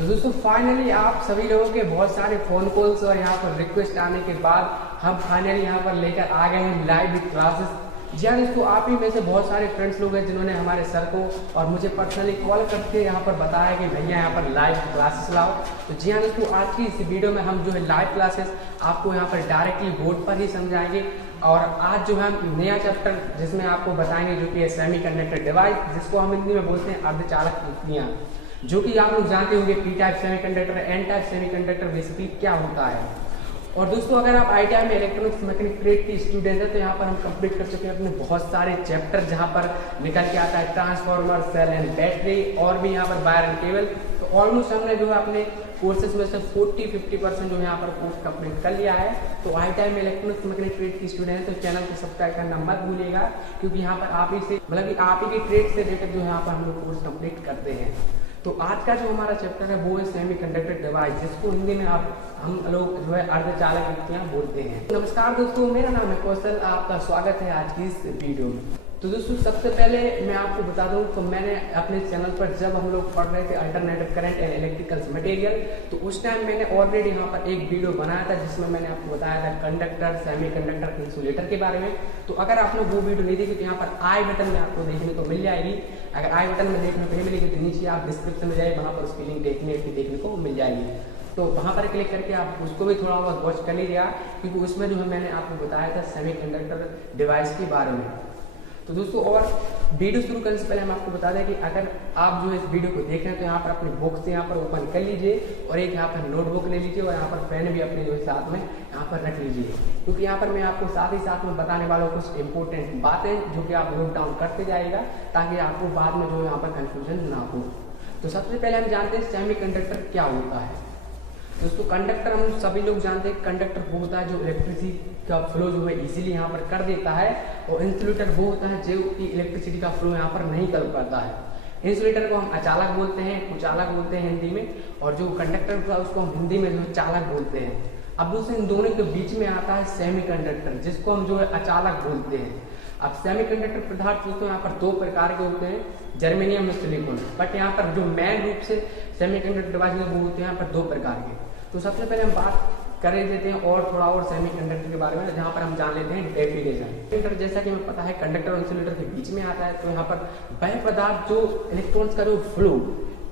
तो दोस्तों फाइनली आप सभी लोगों के बहुत सारे फ़ोन कॉल्स और यहाँ पर रिक्वेस्ट आने के बाद हम फाइनली यहाँ पर लेकर आ गए हैं लाइव क्लासेस। जी हाँ दोस्तों, आप ही में से बहुत सारे फ्रेंड्स लोग हैं जिन्होंने हमारे सर को और मुझे पर्सनली कॉल करके यहाँ पर बताया कि भैया यहाँ पर लाइव क्लासेस लाओ। तो जी हाँ दोस्तों, आज की इस वीडियो में हम जो है लाइव क्लासेस आपको यहाँ पर डायरेक्टली बोर्ड पर ही समझाएंगे। और आज जो है हम नया चैप्टर जिसमें आपको बताएंगे जो कि है सेमी कंडक्टर डिवाइस, जिसको हम हिंदी में बोलते हैं अर्धचालक युक्तियाँ, जो कि आप लोग जानते होंगे P type semiconductor, N type semiconductor basically क्या होता है। और दोस्तों अगर आप ITI में इलेक्ट्रॉनिक्स मैकेनिक ट्रेड की स्टूडेंट हैं तो यहाँ पर हम कंप्लीट कर चुके हैं अपने बहुत सारे चैप्टर, जहाँ पर निकल के आता है ट्रांसफार्मर, सेल एंड बैटरी और भी यहाँ पर वायर एंड केबल। तो ऑलमोस्ट हमने जो है अपने कोर्सेज में से 40-50% जो है यहाँ पर कोर्स कंप्लीट कर लिया है। तो ITI में इलेक्ट्रॉनिक्स मैकेनिक ट्रेड की स्टूडेंट है तो चैनल को सब्सक्राइब करना मत भूलिएगा, क्योंकि यहाँ पर आप ही से मतलब कि आप ही के ट्रेड से रिलेटेड जो है यहाँ पर हम लोग कोर्स कंप्लीट करते हैं। तो आज का जो हमारा चैप्टर है वो है सेमी कंडक्टर डिवाइस, जिसको हिंदी में हम लोग जो है अर्धचालक युक्तियाँ बोलते हैं। नमस्कार दोस्तों, मेरा नाम है कौशल, आपका स्वागत है आज की इस वीडियो में। तो दोस्तों सबसे पहले मैं आपको बता दूं तो मैंने अपने चैनल पर जब हम लोग पढ़ रहे थे alternative current and electricals material, तो उस टाइम मैंने ऑलरेडी यहाँ पर एक वीडियो बनाया था जिसमें मैंने आपको बताया था कंडक्टर, सेमी कंडक्टर, इंसुलेटर के बारे में। तो अगर आपने वो वीडियो नहीं देखी तो यहाँ पर आई बटन में आपको देखने को मिल जाएगी। अगर आई बटन में देखने को नहीं मिलेगी तो नीचे आप डिस्क्रिप्शन में जाइए, वहाँ पर उसकी लिंक देखने को मिल जाएगी। तो वहाँ पर क्लिक करके आप उसको भी थोड़ा बहुत वॉच कर लीजिएगा, क्योंकि उसमें जो है मैंने आपको बताया था सेमी कंडक्टर डिवाइस के बारे में। तो दोस्तों और वीडियो शुरू करने से पहले हम आपको बता दें कि अगर आप जो है इस वीडियो को देख रहे हैं तो यहाँ पर अपनी बुक से यहाँ पर ओपन कर लीजिए और एक यहाँ पर नोटबुक ले लीजिए और यहाँ पर पेन भी अपने जो है साथ में यहाँ पर रख लीजिए, क्योंकि यहाँ पर मैं आपको साथ ही साथ में बताने वाला हूँ कुछ इंपॉर्टेंट बातें जो कि आप नोट डाउन करते जाइएगा, ताकि आपको बाद में जो है यहाँ पर कन्फ्यूजन ना हो। तो सबसे पहले हम जानते हैं सेमी कंडक्टर क्या होता है। दोस्तों कंडक्टर हम सभी लोग जानते हैं, कंडक्टर वो होता है जो इलेक्ट्रिसिटी का फ्लो जो है इजीली यहाँ पर कर देता है, और इंसुलेटर वो होता है जो कि इलेक्ट्रिसिटी का फ्लो यहाँ पर नहीं कर पाता है। इंसुलेटर को हम अचालक बोलते हैं, कुचालक बोलते हैं हिंदी में, और जो कंडक्टर होता है उसको हम हिंदी में जो है चालक बोलते हैं। अब दोस्तों इन दोनों के बीच में आता है सेमी कंडक्टर, जिसको हम जो है अचालक बोलते हैं। अब सेमी कंडक्टर पदार्थ दोस्तों यहाँ पर दो प्रकार के होते हैं, जर्मेनियम और सिलिकॉन। बट यहाँ पर जो मेन रूप से सेमी कंडक्टर डिवाइस वो होते हैं यहाँ पर दो प्रकार के। तो सबसे पहले हम बात कर लेते हैं और थोड़ा और सेमी कंडक्टर के बारे में, जहाँ पर हम जान लेते हैं डेफिनेशन। कंडक्टर जैसा कि हमें पता है कंडक्टर और इंसुलेटर के बीच में आता है, तो यहाँ पर वह पदार्थ जो इलेक्ट्रॉन्स का जो फ्लो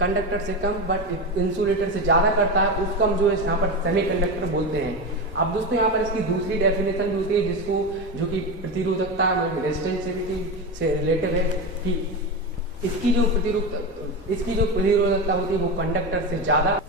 कंडक्टर से कम बट इंसुलेटर से ज़्यादा करता है उसको हम जो है यहाँ पर सेमी कंडक्टर बोलते हैं। अब दोस्तों यहाँ पर इसकी दूसरी डेफिनेशन भी होती है, जिसको जो कि प्रतिरोधकता रेजिस्टेंसिविटी से रिलेटिव है, कि इसकी जो प्रतिरोधकता होती है वो कंडक्टर से ज़्यादा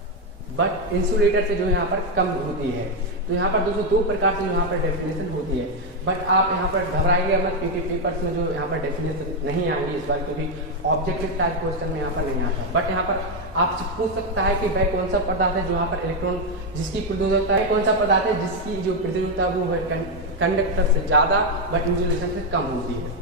बट इंसुलेटर से जो यहाँ पर कम होती है। तो यहाँ पर दोस्तों दो प्रकार से जो यहाँ पर डेफिनेशन होती है, बट आप यहाँ पर घबराइएगा मत, क्योंकि पेपर्स में जो यहाँ पर डेफिनेशन नहीं आएंगी इस बार, क्योंकि ऑब्जेक्टिव टाइप क्वेश्चन में यहाँ पर नहीं आता। बट यहाँ पर आपसे पूछ सकता है कि वह कौन सा पदार्थ है जो यहाँ पर इलेक्ट्रॉन जिसकी प्रतिरोधकता है, कौन सा पदार्थ है जिसकी जो प्रतिरोधकता वो है कंडक्टर से ज़्यादा बट इंसुलेशन से कम होती है।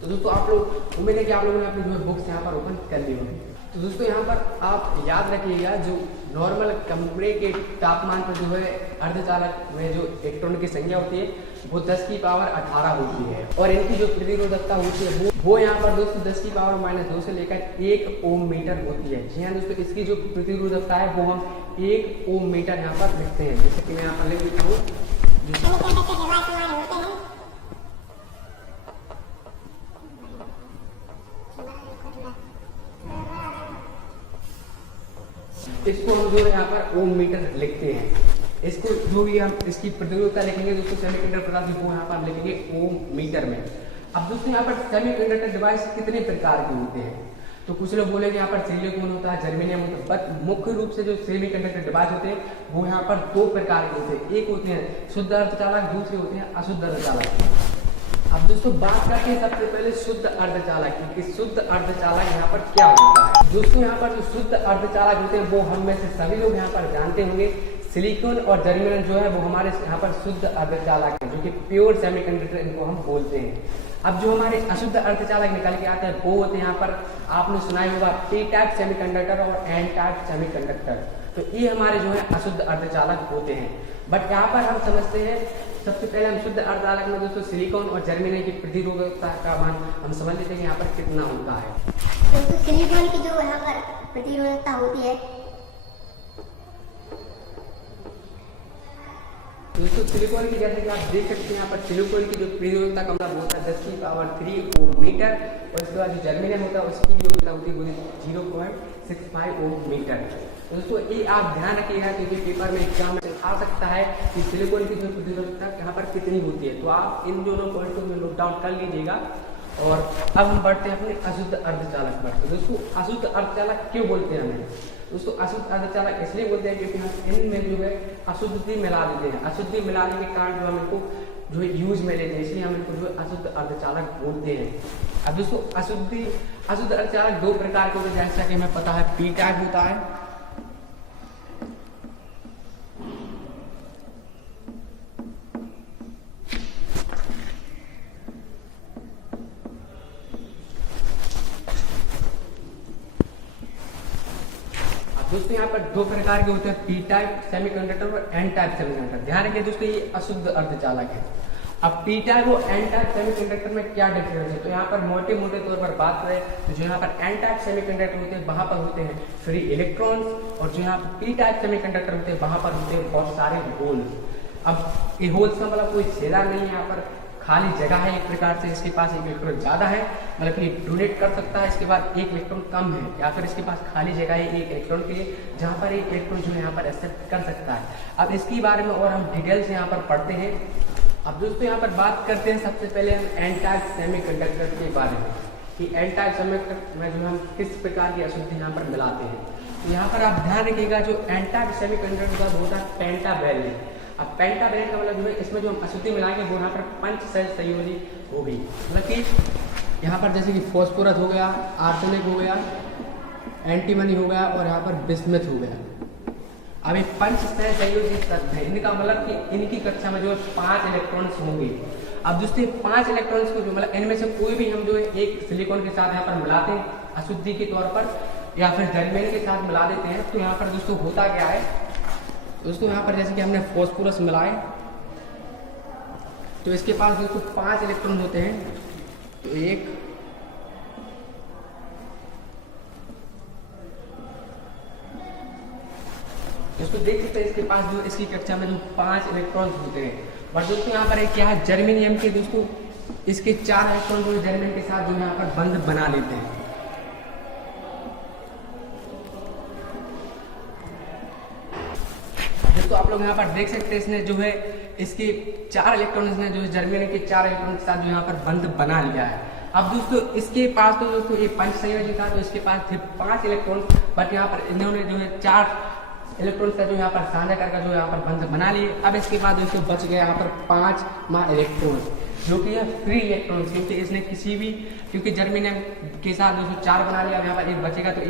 तो दोस्तों आप लोग उम्मीद है कि आप लोगों ने अपनी जो है बुक्स यहाँ पर ओपन कर ली होगी। तो दोस्तों यहाँ पर आप याद रखिएगा, जो नॉर्मल कमरे के तापमान पर जो है अर्धचालक में जो इलेक्ट्रॉन की संख्या होती है वो 10 की पावर 18 होती है, और इनकी जो प्रतिरोधकता होती है वो यहाँ पर दोस्तों 10 की पावर -2 से लेकर 1 ओम मीटर होती है। जी हाँ दोस्तों, इसकी जो प्रतिरोधकता है वो हम 1 ओम मीटर यहाँ पर लिखते हैं, जैसे कि मैं यहाँ पर लिख देता हूँ। इसको हम जो है यहाँ पर ओम मीटर लिखते हैं। इसको जो भी हम इसकी प्रतिरोधकता लिखेंगे दोस्तों सेमीकंडक्टर पदार्थ वो यहाँ पर लिखेंगे ओम मीटर में। अब दोस्तों यहाँ पर सेमीकंडक्टर डिवाइस कितने प्रकार के होते हैं, तो कुछ लोग बोलेंगे यहाँ पर सिलिकॉन होता है, जर्मेनियम होता है, बट मुख्य रूप से जो सेमीकंडक्टर डिवाइस होते हैं वो यहाँ पर दो प्रकार के होते हैं। एक होते हैं शुद्ध अर्धचालक, दूसरे होते हैं अशुद्ध अर्धचालक। अब दोस्तों बात करते हैं सबसे पहले शुद्ध अर्धचालक की, कि शुद्ध अर्धचालक यहाँ पर क्या होता है। दोस्तों यहाँ पर जो शुद्ध अर्धचालक होते हैं वो हम में से सभी लोग यहाँ पर जानते होंगे। सिलिकॉन और जर्मेनियम जो है वो हमारे यहाँ पर शुद्ध अर्धचालक है, जो कि प्योर सेमीकंडक्टर इनको हम बोलते हैं। अब जो हमारे अशुद्ध अर्धचालक निकल के आते हैं वो होते हैं यहाँ पर आपने सुना ही होगा पी टाइप सेमीकंडक्टर और एन टाइप सेमीकंडक्टर। तो ये हमारे जो है अशुद्ध अर्धचालक होते हैं। बट यहाँ पर हम समझते हैं सबसे पहले हम शुद्ध अर्धचालक में दोस्तों सिलिकॉन और जर्मेनियम की प्रतिरोधकता का मान हम समझ लेते हैं कि यहाँ पर कितना होता है। दोस्तों सिलिकॉन की जो यहाँ पर प्रतिरोधकता होती है दोस्तों सिलिकॉन की जैसे कि आप देख सकते हैं यहाँ पर सिलिकॉन की जो प्रयोजकता का मतलब होता है 10⁻³ ओम मीटर, और इसके बाद जो जर्मेनियम होता है उसकी प्रयोजकता होती है 0.65 ओम मीटर। दोस्तों ये आप ध्यान रखिएगा क्योंकि पेपर में एग्जाम में आ सकता है कि सिलिकॉन की जो प्रयोजकता यहाँ पर कितनी होती है, तो आप इन दोनों पॉइंट को नोट डाउन कर लीजिएगा। और अब हम बढ़ते हैं अपने अशुद्ध अर्धचालक पर। तो दोस्तों अशुद्ध अर्धचालक क्यों बोलते हैं हमें? दोस्तों अशुद्ध अर्धचालक इसलिए बोलते हैं क्योंकि हम इनमें जो है अशुद्धि मिला देते हैं। अशुद्धि मिलाने के कारण जो हम इनको जो है यूज में लेते हैं, इसलिए हम इनको जो है अशुद्ध अर्धचालक बोलते हैं। अब दोस्तों अशुद्ध अर्धचालक दो प्रकार के होते हैं, जैसा कि हमें पता है पी टाइप होता है दोस्तों। यहाँ पर दो प्रकार के होते हैं, पी टाइप सेमीकंडक्टर और एन टाइप सेमीकंडक्टर। ध्यान रखिए दोस्तों ये अशुद्ध अर्धचालक है। अब पी टाइप और एन टाइप सेमीकंडक्टर में क्या डिफरेंस है? तो यहाँ पर मोटे तौर पर बात करें तो जो यहाँ पर एन टाइप सेमीकंडक्टर होते हैं वहां पर होते हैं फ्री इलेक्ट्रॉन्स, और जो यहाँ पर पी टाइप सेमीकंडक्टर होते हैं वहां पर होते हैं बहुत सारे होल्स। अब ये होल्स का मतलब कोई छेदा नहीं है, यहाँ पर खाली जगह है एक प्रकार से। इसके पास एक इलेक्ट्रॉन ज्यादा है, मतलब कि डोनेट कर सकता है, इसके बाद एक इलेक्ट्रॉन कम है, या फिर इसके पास खाली जगह है एक इलेक्ट्रॉन के लिए जहां पर एक इलेक्ट्रॉन जो है यहाँ पर एक्सेप्ट कर सकता है। अब इसके बारे में और हम डिटेल से यहाँ पर पढ़ते हैं। अब दोस्तों यहाँ पर बात करते हैं सबसे पहले हम एन टाइप सेमीकंडक्टर के बारे में कि एन टाइप सेमीकंडक्टर में जो हम किस प्रकार की अशुद्धि यहाँ पर मिलाते हैं। तो यहाँ पर आप ध्यान रखिएगा जो एन टाइप सेमीकंडक्टर का होता है पेंटावैलेंट। अब पेंटावैलेंट का मतलब जो है इसमें जो हम अशुद्धि मिलाएंगे वो यहाँ पर 5 सेल संयोजी होगी, मतलब कि यहाँ पर जैसे कि फॉस्फोरस हो गया, आर्सेनिक हो गया, एंटीमनी हो गया और यहाँ पर बिस्मथ हो गया। अब ये 5 सेल संयोजी तत्व है, इनका मतलब कि इनकी कक्षा में जो है 5 इलेक्ट्रॉन्स होंगे। अब दोस्तों 5 इलेक्ट्रॉन्स को जो मतलब इनमें से कोई भी हम जो है एक सिलिकॉन के साथ यहाँ पर मिलाते हैं अशुद्धि के तौर पर, या फिर जर्मेनियम के साथ मिला देते हैं, तो यहाँ पर दोस्तों होता क्या है दोस्तों, यहाँ पर जैसे कि हमने फॉस्फोरस मिलाए तो इसके पास दोस्तों 5 इलेक्ट्रॉन होते हैं। तो एक, दोस्तों देख सकते हैं इसके पास जो इसकी कक्षा में जो 5 इलेक्ट्रॉन्स होते हैं। और दोस्तों यहाँ पर एक क्या है जर्मेनियम के दोस्तों इसके 4 इलेक्ट्रॉन जो जर्मेनियम के साथ जो यहाँ पर बंध बना लेते हैं। तो आप लोग यहाँ पर देख सकते हैं इसने जो है इसके 4 इलेक्ट्रॉन ने जो जर्मेनियम के 4 इलेक्ट्रॉन के साथ जो यहाँ पर बंध बना लिया है। अब दोस्तों इसके पास तो दोस्तों ये 5 संयोजी था, तो इसके पास थे 5 इलेक्ट्रॉन, बट यहाँ पर इन्होंने जो है 4 इलेक्ट्रॉन का जो यहाँ पर साझा करके जो यहाँ पर बंध बना लिए। अब इसके बाद दोस्तों बच गया यहाँ पर 5वां इलेक्ट्रॉन, जो कि है फ्री इलेक्ट्रॉन, क्योंकि इसने किसी भी क्योंकि जर्मेनियम के साथ दोस्तों 4 बना लिया, यहाँ पर एक बचेगा, तो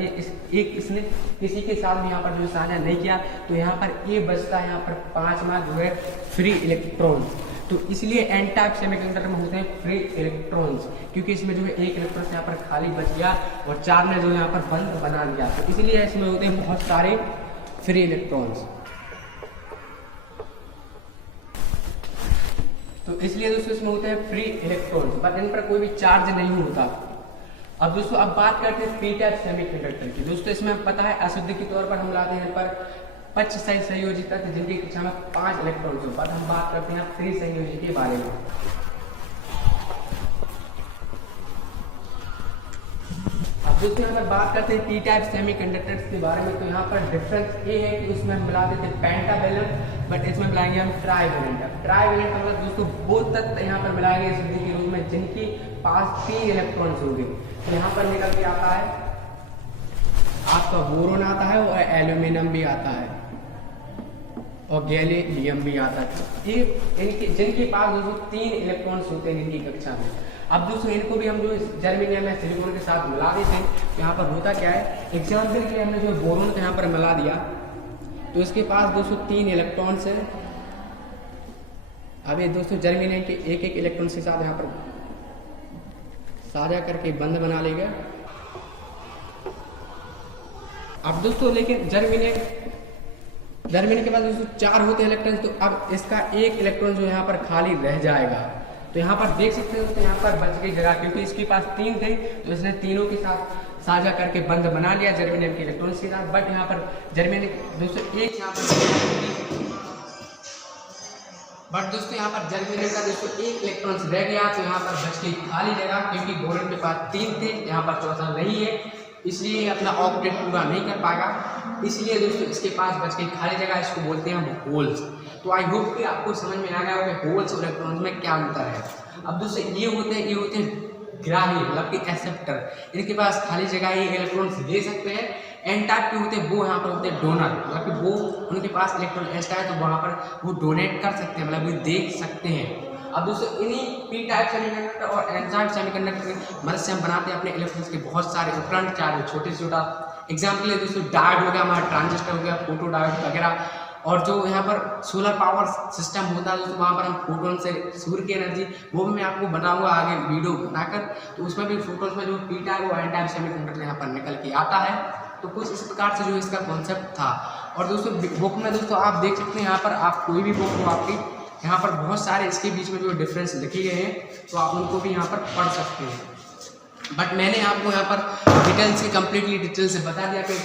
ये इसने किसी के साथ भी यहाँ पर जो साझा नहीं किया, तो यहाँ पर ये बचता है यहाँ पर 5वां जो है फ्री इलेक्ट्रॉन। तो इसलिए एन टाइप सेमीकंडक्टर में होते हैं फ्री इलेक्ट्रॉन्स, क्योंकि इसमें जो है एक इलेक्ट्रॉन यहाँ पर खाली बच गया और 4 ने जो यहाँ पर बंध बना लिया, तो इसलिए इसमें होते हैं बहुत सारे फ्री इलेक्ट्रॉन्स। तो इसलिए दोस्तों इसमें होते हैं फ्री इलेक्ट्रॉन्स, बट इन पर कोई भी चार्ज नहीं होता। अब दोस्तों अब बात करते हैं पी टाइप सेमीकंडक्टर की। दोस्तों इसमें पता है अशुद्धि के तौर पर हम लाते हैं पर 5 सेल संयोजी तत्व जिनकी कक्षा में 5 इलेक्ट्रॉन्स हो, बट हम बात करते हैं फ्री संयोजी के बारे में। दोस्तों यहाँ पर बात करते हैं टी टाइप सेमीकंडक्टर्स के बारे में। तो यहाँ पर डिफरेंस ये है कि उसमें हम मिला देते हैं पेंटावैलेंट, बट इसमें मिलाएंगे हम ट्राइवैलेंट। अब ट्राइवैलेंट का मतलब दोस्तों वो तत्व यहाँ पर मिलाएंगे अशुद्धि के रूप में जिनकी पास 3 इलेक्ट्रॉन्स होंगे। तो यहाँ पर निकल के आता है आपका बोरोन आता है और एल्यूमिनियम भी आता है और गैलीलियम भी आता है। ये इनके जिनके पास दोस्तों 3 इलेक्ट्रॉन्स होते हैं इनकी कक्षा में। अब दोस्तों इनको भी हम जो जर्मेनियम या सिलिकॉन के साथ मिला देते हैं। तो यहाँ पर होता क्या है, एग्जाम्पल के लिए हमने जो बोरोन को यहाँ पर मिला दिया तो इसके पास दोस्तों 3 इलेक्ट्रॉन्स हैं। अब ये दोस्तों जर्मेनियम के एक इलेक्ट्रॉन के साथ यहाँ पर साझा करके बंध बना लेगा। अब दोस्तों लेकिन जर्मेनियम के पास दोस्तों 4 होते हैं इलेक्ट्रॉन, तो अब इसका एक इलेक्ट्रॉन जो यहाँ पर खाली रह जाएगा। तो यहाँ पर देख सकते हो तो यहाँ पर बच गई जगह, क्योंकि इसके पास 3 थे तो इसने तीनों के साथ साझा करके बंध बना लिया जर्मेनियम के इलेक्ट्रॉन के साथ। बट यहाँ पर जर्मेनियम दोस्तों एक यहाँ पर बट दोस्तों यहाँ पर जर्मिनेटर का दोस्तों एक इलेक्ट्रॉन्स रह गया, तो यहाँ पर बच गई खाली जगह, क्योंकि बोरन के पास 3 थे, यहाँ पर चौथा नहीं है, इसलिए अपना ऑक्टेट पूरा नहीं कर पाएगा। इसलिए दोस्तों इसके पास बच गई खाली जगह, इसको बोलते हैं हम होल्स। तो आई होप कि आपको समझ में आ गया कि होल्स और इलेक्ट्रॉन्स में क्या अंतर है। अब दोस्तों ये होते हैं ग्राही, मतलब कि एक्सेप्टर, इनके पास खाली जगह ही इलेक्ट्रॉन्स ले सकते हैं। एन टाइप के होते हैं वो यहाँ पर होते हैं डोनर, मतलब कि वो उनके पास इलेक्ट्रॉन एक्स्ट्रा है तो वहाँ पर वो डोनेट कर सकते हैं, मतलब वो दे सकते हैं। अब दोस्तों इन्हीं पी टाइप सेमीकंडक्टर और एन टाइप सेमीकंडक्टर की मदद से हम बनाते हैं अपने इलेक्ट्रॉन्स के बहुत सारे उपकरण, चाहे छोटे से छोटा एग्जाम्पल है दोस्तों डायोड हो गया, हमारा ट्रांजिस्टर हो गया, फोटो डायोड वगैरह। और जो यहाँ पर सोलर पावर सिस्टम होता है दोस्तों, वहाँ पर हम फोटोन से सूर्य की एनर्जी, वो भी मैं आपको बनाऊंगा आगे वीडियो बनाकर, तो उसमें भी फोटोन में जो पी टाइप और एन टाइप सेमीकंडक्टर यहाँ पर निकल के आता है। तो कुछ इस प्रकार से जो इसका कॉन्सेप्ट था। और दोस्तों बुक में दोस्तों आप देख सकते हैं, यहाँ पर आप कोई भी बुक हो आपकी, यहाँ पर बहुत सारे इसके बीच में जो डिफरेंस लिखे गए हैं, तो आप उनको भी यहाँ पर पढ़ सकते हैं। बट मैंने आपको यहाँ पर डिटेल से कम्प्लीटली डिटेल से बता दिया कि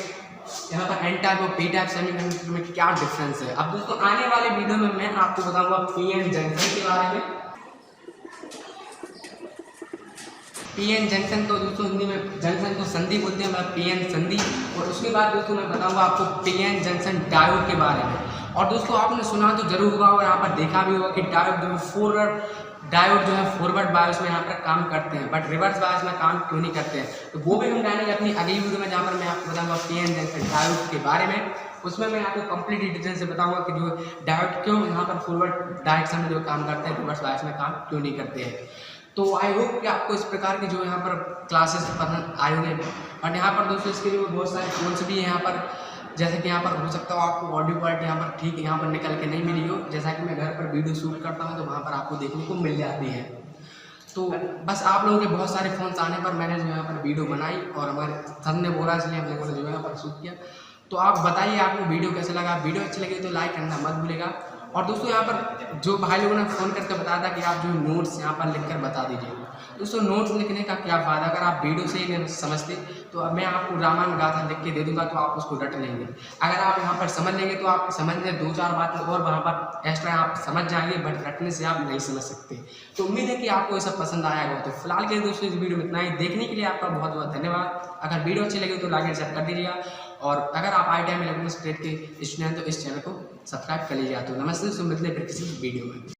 यहाँ पर एन टाइप और पी टाइप सेमीकंडक्टर में क्या डिफरेंस है। अब दोस्तों आने वाले वीडियो में मैं आपको बताऊंगा पीएन जंक्शन के बारे में। पीएन जंक्शन तो दोस्तों हिंदी में जंक्शन को संधि बोलते हैं, मतलब पीएन संधि। और उसके बाद दोस्तों मैं बताऊंगा आपको पीएन जंक्शन डायोड के बारे में। और दोस्तों आपने सुना तो जरूर होगा और यहाँ पर देखा भी होगा कि डायोड जो है फॉरवर्ड बायस में यहाँ पर काम करते हैं, बट रिवर्स बायस में काम क्यों नहीं करते हैं, तो वो भी हम जानेंगे अपनी अगली वीडियो में, जहाँ पर मैं आपको बताऊंगा पीएन जंक्शन डायोड के बारे में। उसमें मैं आपको कंप्लीट डिटेल से बताऊंगा कि जो डायोड क्यों यहाँ पर फॉरवर्ड डायरेक्शन में जो काम करते हैं, रिवर्स बायस में काम क्यों नहीं करते हैं। तो आई होप कि आपको इस प्रकार की जो यहाँ पर क्लासेस पसंद आए होंगे। और यहाँ पर दोस्तों इसके लिए बहुत सारे टूल्स भी हैं यहाँ पर, जैसे कि यहाँ पर हो सकता हो आपको ऑडियो क्वालिटी यहाँ पर ठीक यहाँ पर निकल के नहीं मिली हो, जैसा कि मैं घर पर वीडियो शूट करता हूँ तो वहाँ पर आपको देखने को मिल जाती है। तो बस आप लोगों के बहुत सारे फोन आने पर मैंने जो यहाँ पर वीडियो बनाई, और हमारे सर ने बोला इसलिए हम लोगों ने जो यहाँ पर शूट किया। तो आप बताइए आपको वीडियो कैसे लगा। वीडियो अच्छी लगी तो लाइक करना मत भूलेगा। और दोस्तों यहाँ पर जो भाई लोगों ने फ़ोन करके बताया था कि आप जो नोट्स यहाँ पर लिखकर बता दीजिए। दोस्तों नोट्स लिखने का क्या फ़ायदा, अगर आप वीडियो से ही नहीं समझते तो अब मैं आपको रामायण गाथा लिख के दे दूंगा तो आप उसको रट लेंगे। अगर आप यहाँ पर समझ लेंगे तो आप समझने 2-4 बातें और वहाँ पर एक्स्ट्रा आप समझ जाएंगे, बट रटने से आप नहीं समझ सकते। तो उम्मीद है कि आपको ये सब पसंद आया होगा। तो फिलहाल के लिए दोस्तों इस वीडियो में इतना ही। देखने के लिए आपका बहुत बहुत धन्यवाद। अगर वीडियो अच्छी लगी तो लाइक एंड शेयर कर दीजिएगा, और अगर आप IITM इलेक्ट्रॉनिक्स ट्रेड के स्टूडेंट तो इस चैनल को सब्सक्राइब कर लीजिएगा। तो नमस्ते, मिलते हैं फिर किसी वीडियो में।